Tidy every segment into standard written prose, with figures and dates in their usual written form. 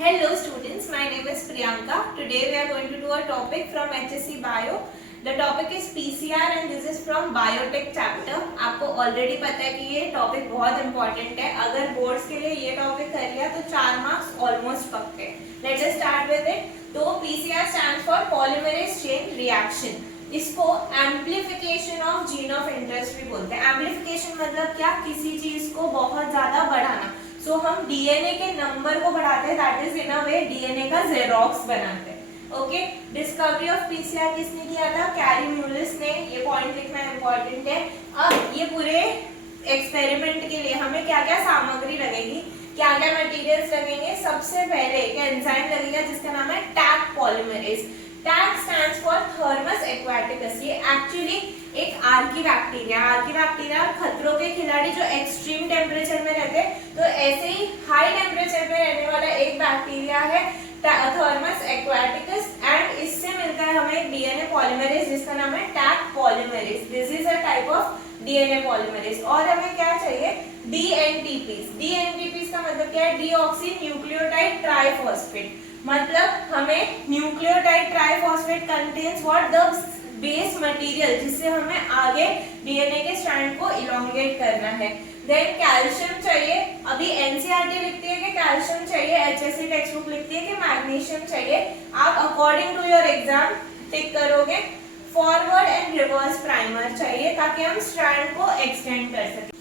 Hello students, my name is Priyanka. Today we are going to do a topic from HSC Bio. The topic is PCR and this is from Biotech chapter. आपको already पता है कि ये topic बहुत important है. अगर boards के लिए ये topic कर लिया तो 4 marks almost पक्के. Let us start with it. तो PCR stands for polymerase chain reaction. इसको amplification of gene of interest भी बोलते हैं. एम्प्लीफिकेशन मतलब क्या? किसी चीज को बहुत ज्यादा बढ़ाना. सो हम डीएनए के नंबर को बढ़ाते हैं, that is in a way DNA का जेरोक्स बनाते हैं. ओके, डिस्कवरी ऑफ पीसीआर किसने किया था? कैरी म्यूलिस ने. ये पॉइंट लिखना इंपॉर्टेंट है. अब ये पूरे एक्सपेरिमेंट के लिए हमें क्या क्या सामग्री लगेगी, क्या क्या मटेरियल्स लगेंगे? सबसे पहले एक एंजाइम लगेगा जिसका नाम है Taq polymerase. Taq stands for Thermus aquaticus. ये एक्चुअली एक आर्कीबैक्टीरिया. आर्कीबैक्टीरिया खतरों के खिलाड़ी जो एक्सट्रीम टेम्परेचर में रहते हैं, तो ऐसे ही हाई टेम्परेचर में रहने वाला एक बैक्टीरिया है थर्मस एक्वाटिकस. एंड इससे मिलता है हमें एक डीएनए पॉलीमरेज जिसका नाम है Taq polymerase. This is a type of DNA polymerase. और हमें क्या चाहिए? डीएनटीपीस. डीएनटीपीस का मतलब क्या है? Deoxy nucleotide triphosphate. मतलब हमें nucleotide triphosphate contains what? The base material जिससे हमें आगे डीएनए के स्ट्रैंड को इलोंगेट करना है. देन कैल्शियम चाहिए. अभी एनसीईआरटी लिखती है कि कैल्शियम चाहिए, एचएससी टेक्स्ट बुक लिखती है कि मैग्नीशियम चाहिए. आप अकॉर्डिंग टू योर एग्जाम टिक करोगे. फॉरवर्ड एंड रिवर्स प्राइमर चाहिए ताकि हम स्ट्रैंड को एक्सटेंड कर सकें.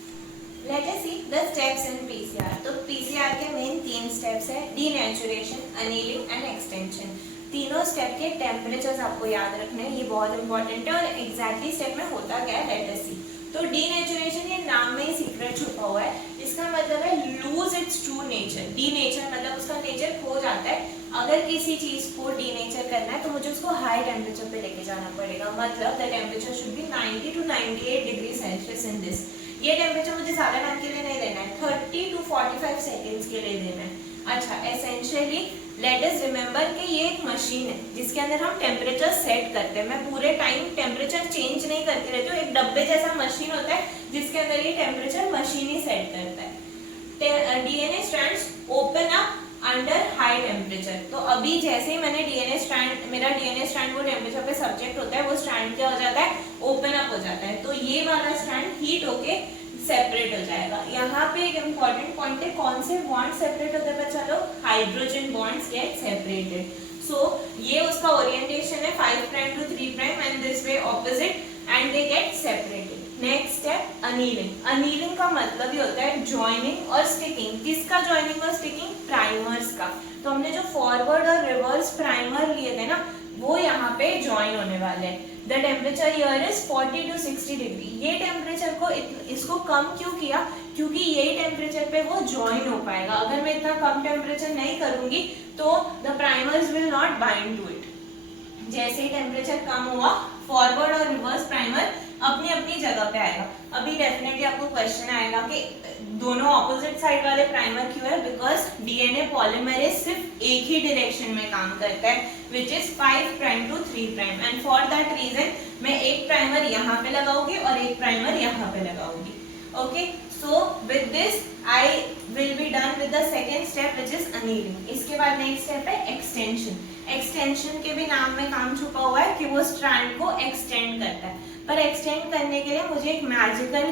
Let us see the steps in PCR. तो PCR के मेन 3 स्टेप्स है: डीनेचुरेशन, अनीलिंग एंड एक्सटेंशन. तीनों स्टेप के टेम्परेचर्स आपको याद रखने हैं, ये बहुत इंपॉर्टेंट है. और एग्जैक्टली स्टेप में होता क्या है, लेट अस सी. तो डीनेचुरेशन ये नाम में ही सीक्रेट छुपा हुआ है. इसका मतलब है lose its true nature. Denature मतलब उसका नेचर खो जाता है. अगर किसी चीज को डीनेचर करना है तो मुझे उसको हाई टेम्परेचर पे लेके जाना पड़ेगा. मतलब the temperature should be 90 to 98 degree Celsius in this. ये टेम्परेचर मुझे ज्यादा टाइम के लिए नहीं देना है, 30 to 45 सेकेंड्स के लिए देना है. अच्छा, एसेंशियली लेट अस रिमेंबर कि ये एक मशीन है जिसके अंदर हम टेम्परेचर सेट करते हैं. मैं पूरे टाइम टेम्परेचर चेंज नहीं करती रहती हूँ. एक डब्बे जैसा मशीन होता है जिसके अंदर ये टेम्परेचर मशीन ही सेट करता है. DNA strands open up under high temperature. तो अभी जैसे ही मैंने डीएनए स्ट्रैंड, मेरा डीएनए स्ट्रैंड वो टेम्परेचर पे सब्जेक्ट होता है, वो स्ट्रैंड क्या हो जाता है? ओपन अप हो जाता है. तो ये वाला स्ट्रैंड हीट होके सेपरेट हो जाएगा. यहाँ पे एक इम्पॉर्टेंट पॉइंट है, कौन से बॉन्ड सेपरेट होते हैं बच्चा लोग? Hydrogen bonds get separated. So ये उसका ओरिएंटेशन है 5 prime to 3 prime and this way opposite and they get separated. Next step annealing. Annealing का मतलब ये होता है ज्वाइनिंग और स्टिकिंग. किसका ज्वाइनिंग और स्टिकिंग? प्राइमर्स का. तो हमने जो फॉरवर्ड और रिवर्स प्राइमर लिए थे ना, वो यहाँ पे ज्वाइन होने वाले हैं. The temperature here is 40 to 60 degree. ये टेम्परेचर को इसको कम क्यों किया? क्योंकि यही टेम्परेचर पे वो ज्वाइन हो पाएगा. अगर मैं इतना कम टेम्परेचर नहीं करूंगी तो the primers will not bind to it. जैसे ही टेम्परेचर कम हुआ, फॉरवर्ड और रिवर्स प्राइमर अपनी अपनी जगह पे आएगा. अभी डेफिनेटली आपको क्वेश्चन आएगा कि दोनों ऑपोजिट साइड वाले प्राइमर क्यों है? बिकॉज डीएनए पॉलीमरेज सिर्फ एक ही डायरेक्शन में काम करता है, which is 5 prime to 3 prime. And for that reason मैं एक प्राइमर यहाँ पे लगाऊंगी और एक प्राइमर यहाँ पे लगाऊंगी. Okay, so with this I will be done with the second step which is annealing. इसके बाद नेक्स्ट स्टेप है एक्सटेंशन. एक्सटेंशन के भी नाम में काम छुपा हुआ है कि वो स्ट्रैंड को एक्सटेंड करता है. पर एक्सटेंड करने के लिए मुझे एक मैजिकल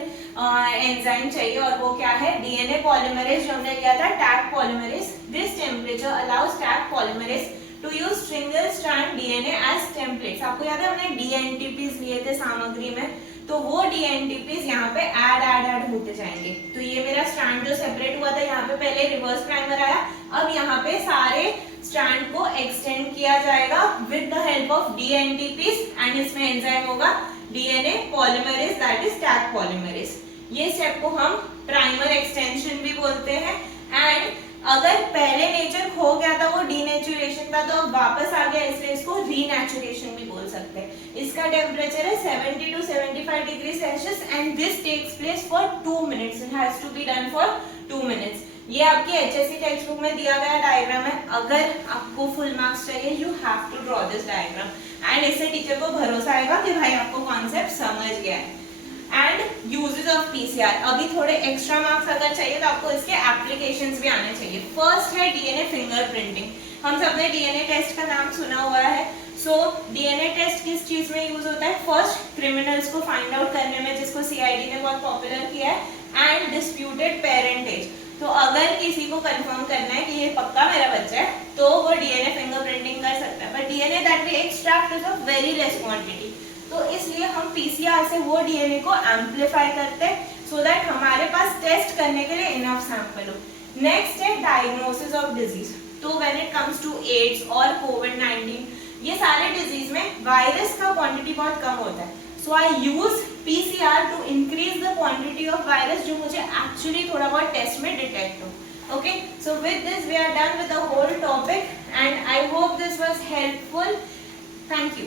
एंजाइम चाहिए और वो क्या है? डीएनए पॉलीमरेज जो हमने किया था, Taq polymerase. This temperature allows Taq polymerase to use single strand DNA as templates. आपको याद है हमने डीएनटीपीस लिए थे सामग्री में, तो वो डीएनटीपीस यहाँ पे ऐड होते जाएंगे. तो ये मेरा स्ट्रैंड जो सेपरेट हुआ था, यहाँ पे पहले रिवर्स प्राइमर आया, अब यहाँ पे सारे स्ट्रैंड को एक्सटेंड किया जाएगा with the help of dNTPs. And इसमें एंजाइम होगा DNA polymerase, that is Taq polymerase. ये स्टेप को हम प्राइमर एक्सटेंशन भी बोलते हैं. एंड अगर पहले नेचर खो गया था, वो डीनेचुरेशन था, तो अब वापस आ गया, इसलिए इसको रीनेचुरेशन भी बोल सकते हैं. इसका टेम्परेचर है 70 to 75 degree Celsius and this takes place for 2 minutes. It has to be done for 2 minutes. ये आपकी एचएससी टेक्स्ट बुक में दिया गया डायग्राम है. अगर आपको फुल मार्क्स चाहिए, you have to draw this diagram. And इससे टीचर को भरोसा आएगा कि भाई आपको कॉन्सेप्ट समझ गया है. And uses of PCR. अभी थोड़े एक्स्ट्रा मार्क्स अगर चाहिए तो आपको इसके एप्लीकेशंस भी आने चाहिए। फर्स्ट है डीएनए फिंगरप्रिंटिंग। हम सबने डीएनए टेस्ट का नाम सुना हुआ है। सो डीएनए टेस्ट किस चीज में यूज होता है? फर्स्ट, क्रिमिनल्स को फाइंड आउट करने में, जिसको सीआईडी ने बहुत पॉपुलर किया है, एंड डिस्प्यूटेड पेरेंटेज। तो अगर किसी को कंफर्म करना है कि ये पक्का मेरा बच्चा है तो वो डीएनए फिंगरप्रिंटिंग कर सकता है। But DNA that we extract is of very less quantity, तो इसलिए हम पीसीआर से वो डीएनए को एम्पलीफाई करते हैं सो दैट हमारे पास टेस्ट करने के लिए इनफ सैंपल हो। नेक्स्ट है डायग्नोसिस ऑफ डिजीज। तो when it comes to AIDS और कोविड-19, ये सारे डिजीज में वायरस का क्वांटिटी बहुत कम होता है। So I use PCR to increase the quantity of virus जो मुझे एक्चुअली थोड़ा बहुत टेस्ट में डिटेक्ट हो। Okay, so with this we are done with the whole topic and I hope this was helpful. Thank you.